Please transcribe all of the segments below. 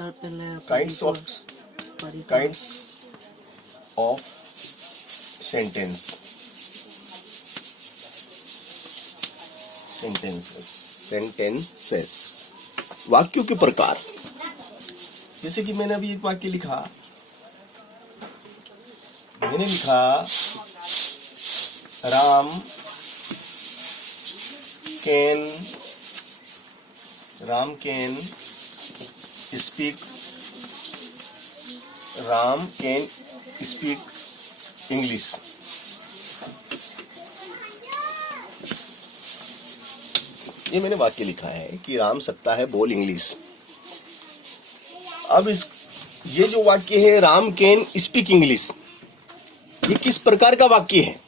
Sir पहले kinds of sentences, वाक्यों के प्रकार। जैसे कि मैंने अभी एक वाक्य लिखा, मैंने लिखा राम कैन स्पीक इंग्लिश। ये मैंने वाक्य लिखा है कि राम सकता है बोल इंग्लिश। अब ये जो वाक्य है राम कैन स्पीक इंग्लिश, ये किस प्रकार का वाक्य है?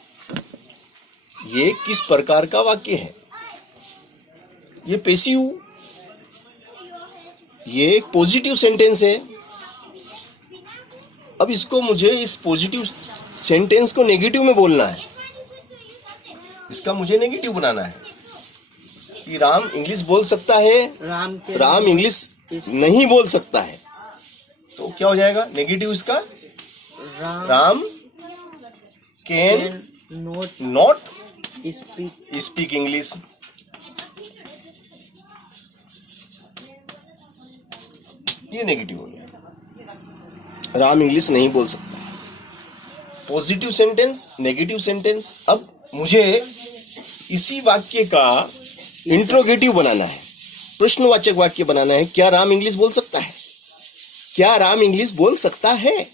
ये किस प्रकार का वाक्य है? ये पैसिव, ये एक पॉजिटिव सेंटेंस है। अब इसको मुझे इस पॉजिटिव सेंटेंस को नेगेटिव में बोलना है, इसका मुझे नेगेटिव बनाना है कि राम इंग्लिश बोल सकता है, राम इंग्लिश नहीं बोल सकता है। तो क्या हो जाएगा नेगेटिव इसका? Ram can not speak English. ये नेगेटिव हो गया, राम इंग्लिश नहीं बोल सकता। Positive sentence, negative sentence. अब मुझे इसी वाक्य का इंट्रोगेटिव बनाना है, प्रश्नवाचक वाक्य बनाना है। क्या राम इंग्लिश बोल सकता है? क्या राम इंग्लिश बोल सकता है?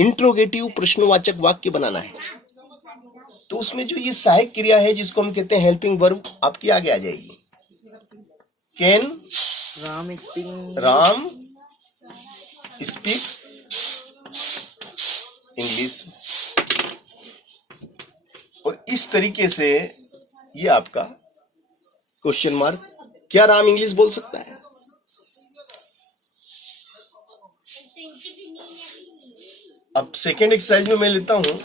इंट्रोगेटिव प्रश्नवाचक वाक्य बनाना है। तो उसमें जो ये सहायक क्रिया है जिसको हम कहते हैं हेल्पिंग वर्ब, आपकी आगे आ जाएगी। Can Ram speak English. और इस तरीके से ये आपका क्वेश्चन मार्क, क्या राम इंग्लिश बोल सकता है? अब सेकेंड एक्सरसाइज में मैं लेता हूं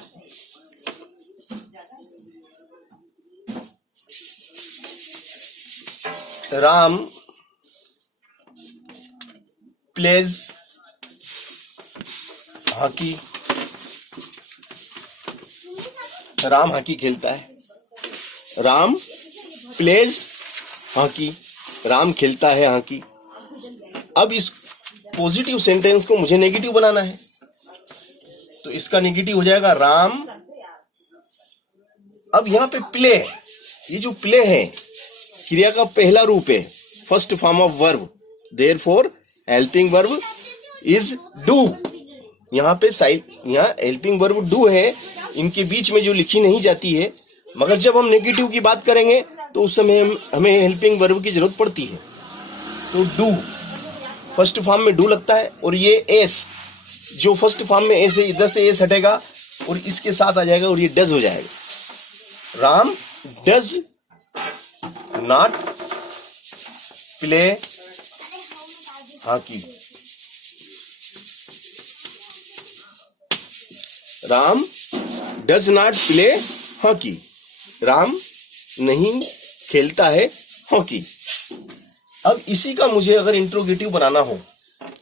Ram pledge hockey. Ram hockey खेलता है। राम प्लेज हॉकी, राम खेलता है हॉकी। अब इस पॉजिटिव सेंटेंस को मुझे नेगेटिव बनाना है, तो इसका नेगेटिव हो जाएगा राम। अब यहां पे प्ले, ये जो प्ले है क्रिया का पहला रूप है, first form of verb, therefore helping verb is do. यहां पे यहां हेल्पिंग वर्ब डू है, इनके बीच में जो लिखी नहीं जाती है। मगर जब हम नेगेटिव की बात करेंगे तो उस समय हमें हेल्पिंग वर्ब की जरूरत पड़ती है। तो डू फर्स्ट फॉर्म में डू लगता है, और ये एस जो फर्स्ट फॉर्म में एस है, इधर से एस हटेगा और इसके साथ आ जाएगा और ये डज हो जाएगा। Ram does not play hockey. Ram does not play hockey, Ram नहीं खेलता है हॉकी। अब इसी का मुझे अगर इंट्रोगेटिव बनाना हो,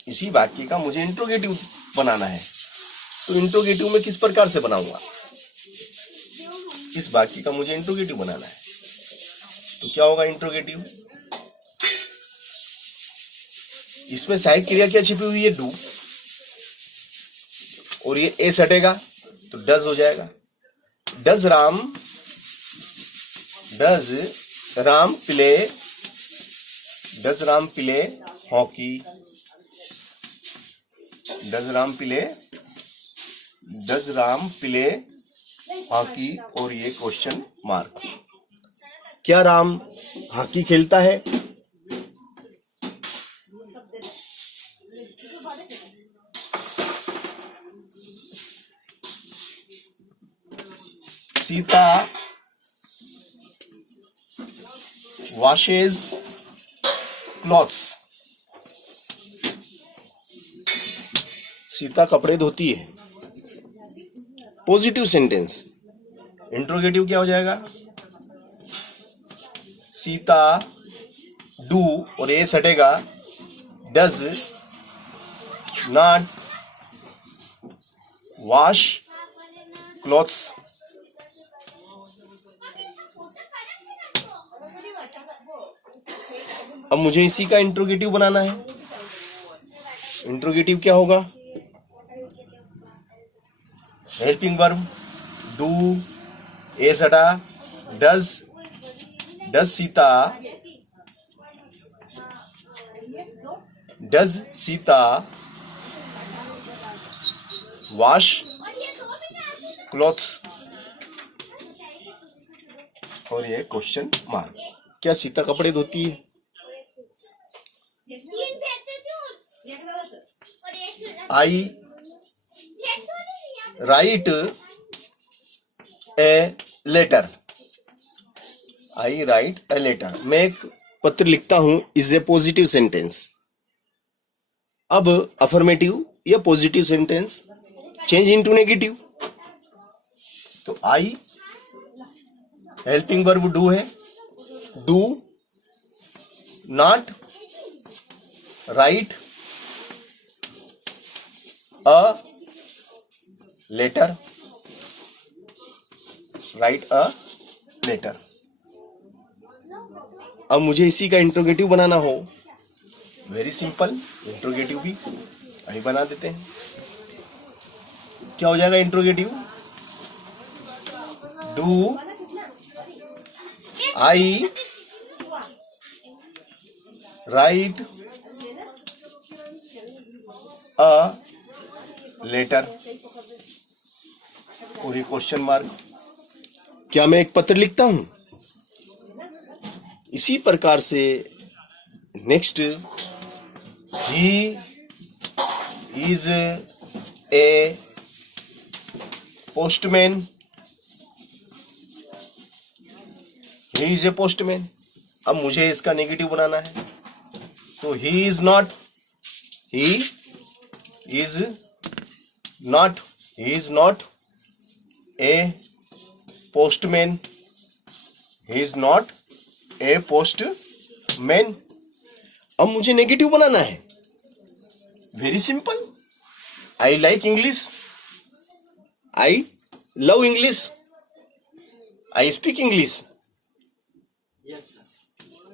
इसी वाक्य का मुझे इंट्रोगेटिव बनाना है, तो इंट्रोगेटिव में किस प्रकार से बनाऊंगा? इस वाक्य का मुझे इंट्रोगेटिव बनाना है, तो क्या होगा इंट्रोगेटिव? इसमें सहायक क्रिया क्या छिपी हुई है? डू, और ये एस हटेगा तो डज हो जाएगा। Does Ram play hockey. Does Ram play hockey, और ये क्वेश्चन मार्क। क्या राम हॉकी खेलता है? Sita washes clothes। सीता कपड़े धोती है। Positive sentence. इंट्रोगेटिव क्या हो जाएगा? सीता डू और एस हटेगा, डज not wash clothes. अब मुझे इसी का इंट्रोगेटिव बनाना है। इंट्रोगेटिव क्या होगा? हेल्पिंग वर्ब डू, एस हटा, डज सीता वॉश क्लॉथ्स, और ये क्वेश्चन मार्क। क्या सीता कपड़े धोती है? I write a letter. I write a letter. मैं एक पत्र लिखता हूं इज ए पॉजिटिव सेंटेंस। अब अफर्मेटिव या positive sentence change into negative. तो आई हेल्पिंग वर्ब डू है, do not write a letter, write a letter. अब मुझे इसी का इंट्रोगेटिव बनाना हो, वेरी सिंपल, इंट्रोगेटिव भी अभी बना देते हैं। क्या हो जाएगा interrogative? Do I write a letter, और ये क्वेश्चन मार्क। क्या मैं एक पत्र लिखता हूं? इसी प्रकार से next, he is a postman. He is a postman. अब मुझे इसका नेगेटिव बनाना है, तो he is not a postman. He is not a postman. अब मुझे नेगेटिव बनाना है, very simple, I like English, I love English, I speak English.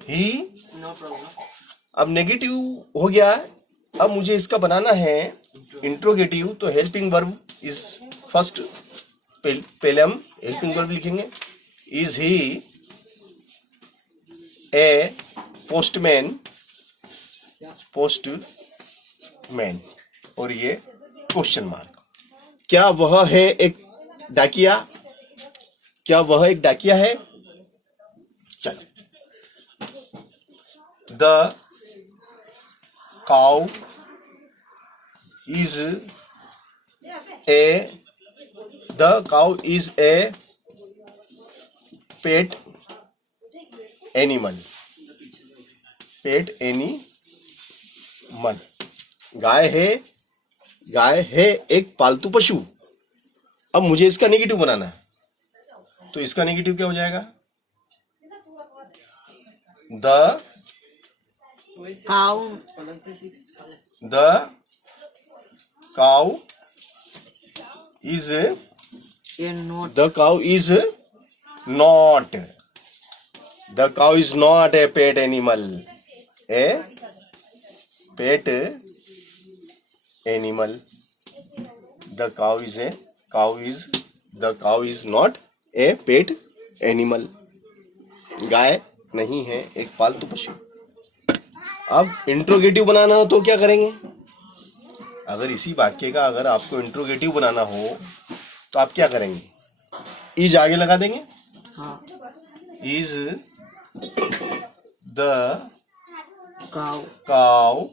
He, अब नेगेटिव हो गया। अब मुझे इसका बनाना है इंट्रोगेटिव, तो हेल्पिंग वर्ब इज फर्स्ट। पहले हम हेल्पिंग वर्ब लिखेंगे, इज ही ए पोस्टमैन, और ये क्वेश्चन मार्क। क्या वह है एक डाकिया? क्या वह एक डाकिया है? चलो, the cow is a pet animal. गाय है एक पालतू पशु। अब मुझे इसका नेगेटिव बनाना है, तो इसका नेगेटिव क्या हो जाएगा? The cow is not A pet animal. The cow is not a pet animal. गाय नहीं है एक पालतू पशु। अब इंट्रोगेटिव बनाना हो तो क्या करेंगे? अगर इसी वाक्य का अगर आपको इंट्रोगेटिव बनाना हो तो आप क्या करेंगे? इज आगे लगा देंगे। Is the cow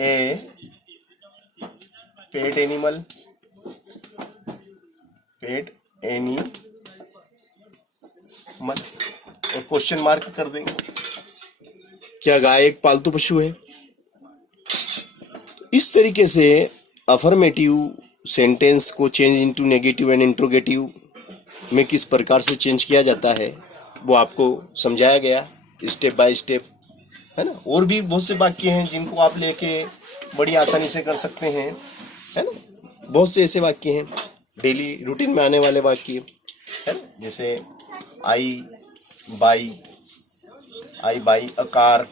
A pet animal. और क्वेश्चन मार्क कर देंगे। क्या गाय एक पालतू पशु है? इस तरीके से अफर्मेटिव सेंटेंस को change into negative and interrogative में किस प्रकार से चेंज किया जाता है वो आपको समझाया गया। स्टेप बाय स्टेप, है ना। और भी बहुत से वाक्य हैं जिनको आप लेके बड़ी आसानी से कर सकते हैं, है ना। बहुत से ऐसे वाक्य हैं डेली रूटीन में आने वाले वाक्य, है ना। जैसे आई बाई अ कार,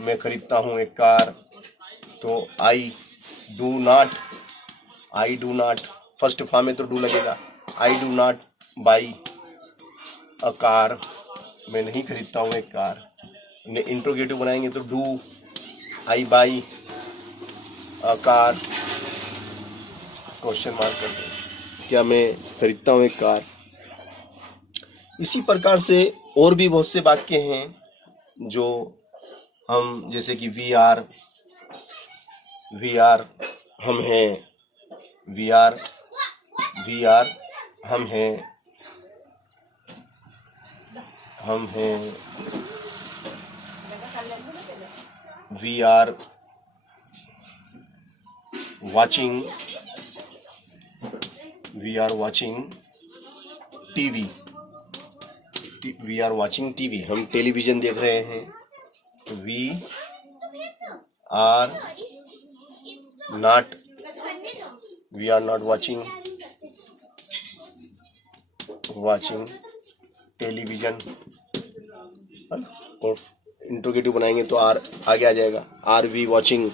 मैं खरीदता हूँ एक कार। तो I do not first form में तो डू लगेगा। I do not by a car, मैं नहीं खरीदता हूँ एक कार। इंट्रोगेटिव बनाएंगे तो do I by a car, question mark कर दो, क्या मैं खरीदता हूँ एक कार। इसी प्रकार से और भी बहुत से वाक्य हैं जो हम, जैसे कि वी आर हम हैं, वी आर हम हैं, वी आर वाचिंग टीवी, हम टेलीविजन देख रहे हैं। We are not watching television. और इंट्रोगेटिव बनाएंगे तो आर आगे आ जाएगा, आर वी वॉचिंग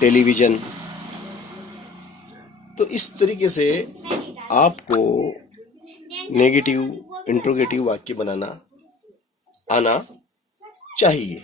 टेलीविजन। तो इस तरीके से आपको नेगेटिव इंट्रोगेटिव वाक्य बनाना आना चाहिए।